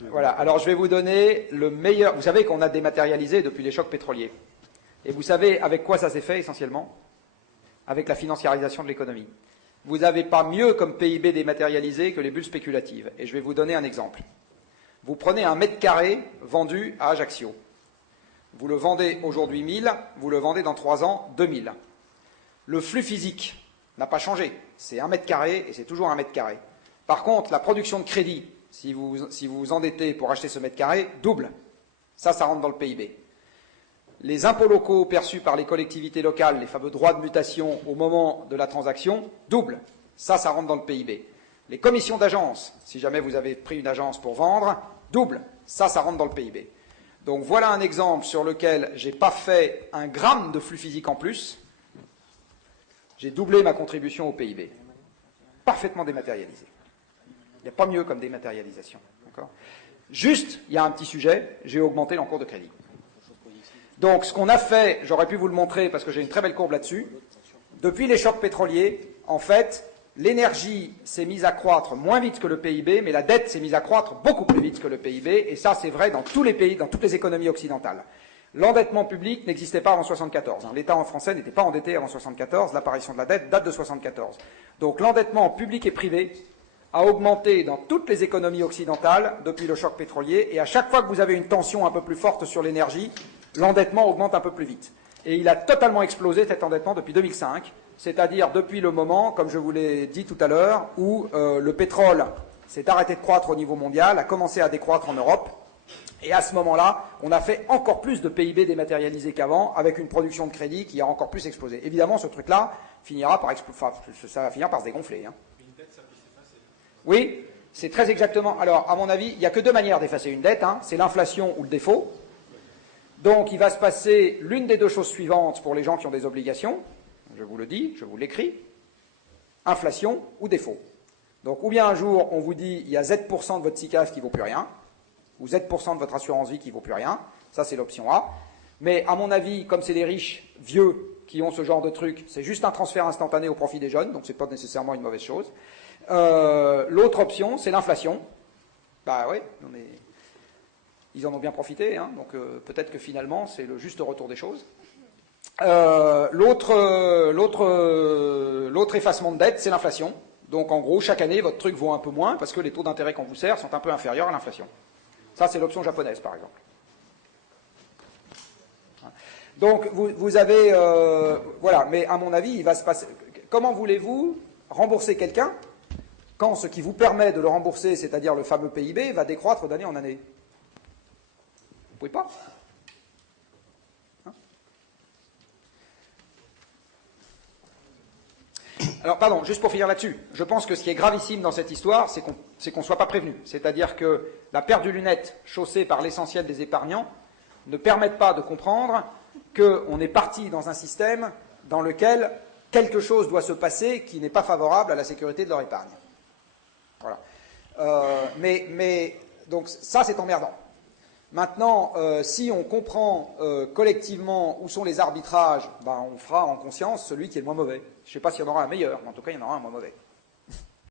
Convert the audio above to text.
Voilà, alors je vais vous donner le meilleur... Vous savez qu'on a dématérialisé depuis les chocs pétroliers. Et vous savez avec quoi ça s'est fait essentiellement? Avec la financiarisation de l'économie. Vous n'avez pas mieux comme PIB dématérialisé que les bulles spéculatives. Et je vais vous donner un exemple. Vous prenez un mètre carré vendu à Ajaccio. Vous le vendez aujourd'hui 1000, vous le vendez dans 3 ans 2000. Le flux physique n'a pas changé. C'est 1 mètre carré et c'est toujours 1 mètre carré. Par contre, la production de crédit, si vous vous endettez pour acheter ce mètre carré, double. Ça rentre dans le PIB. Les impôts locaux perçus par les collectivités locales, les fameux droits de mutation au moment de la transaction, double. Ça rentre dans le PIB. Les commissions d'agence, si jamais vous avez pris une agence pour vendre, double. Ça rentre dans le PIB. Donc voilà un exemple sur lequel je n'ai pas fait un gramme de flux physique en plus. J'ai doublé ma contribution au PIB. Parfaitement dématérialisé. Il n'y a pas mieux comme dématérialisation. Juste, il y a un petit sujet, j'ai augmenté l'encours de crédit. Donc ce qu'on a fait, j'aurais pu vous le montrer parce que j'ai une très belle courbe là-dessus, depuis les chocs pétroliers, en fait, l'énergie s'est mise à croître moins vite que le PIB, mais la dette s'est mise à croître beaucoup plus vite que le PIB, et ça c'est vrai dans tous les pays, dans toutes les économies occidentales. L'endettement public n'existait pas avant 1974. L'État français n'était pas endetté avant 1974, l'apparition de la dette date de 1974. Donc l'endettement public et privé a augmenté dans toutes les économies occidentales depuis le choc pétrolier, et à chaque fois que vous avez une tension un peu plus forte sur l'énergie, l'endettement augmente un peu plus vite. Et il a totalement explosé cet endettement depuis 2005, c'est-à-dire depuis le moment, comme je vous l'ai dit tout à l'heure, où le pétrole s'est arrêté de croître au niveau mondial, a commencé à décroître en Europe, et à ce moment-là, on a fait encore plus de PIB dématérialisé qu'avant, avec une production de crédit qui a encore plus explosé. Évidemment, ce truc-là finira par ça va finir par se dégonfler. Hein. Une dette, ça peut s'effacer. Oui, c'est très exactement. Alors, à mon avis, il n'y a que deux manières d'effacer une dette, hein. C'est l'inflation ou le défaut. Donc, il va se passer l'une des deux choses suivantes pour les gens qui ont des obligations. Je vous le dis, je vous l'écris. Inflation ou défaut. Donc, ou bien un jour, on vous dit, il y a Z% de votre SICAV qui ne vaut plus rien, ou Z% de votre assurance vie qui ne vaut plus rien. Ça, c'est l'option A. Mais à mon avis, comme c'est les riches vieux qui ont ce genre de truc, c'est juste un transfert instantané au profit des jeunes, donc ce n'est pas nécessairement une mauvaise chose. L'autre option, c'est l'inflation. Bah oui, ils en ont bien profité, hein, donc peut-être que finalement, c'est le juste retour des choses. L'autre effacement de dette, c'est l'inflation. Donc en gros, chaque année, votre truc vaut un peu moins parce que les taux d'intérêt qu'on vous sert sont un peu inférieurs à l'inflation. Ça, c'est l'option japonaise, par exemple. Donc, vous avez... voilà, mais à mon avis, il va se passer... Comment voulez-vous rembourser quelqu'un quand ce qui vous permet de le rembourser, c'est-à-dire le fameux PIB, va décroître d'année en année? Vous ne pouvez pas. Hein? Alors, pardon, juste pour finir là-dessus, je pense que ce qui est gravissime dans cette histoire, c'est qu'on ne soit pas prévenu. C'est-à-dire que la paire de lunettes chaussée par l'essentiel des épargnants ne permettent pas de comprendre qu'on est parti dans un système dans lequel quelque chose doit se passer qui n'est pas favorable à la sécurité de leur épargne. Voilà. Donc ça, c'est emmerdant. Maintenant, si on comprend collectivement où sont les arbitrages, ben, on fera en conscience celui qui est le moins mauvais. Je ne sais pas s'il y en aura un meilleur, mais en tout cas, il y en aura un moins mauvais.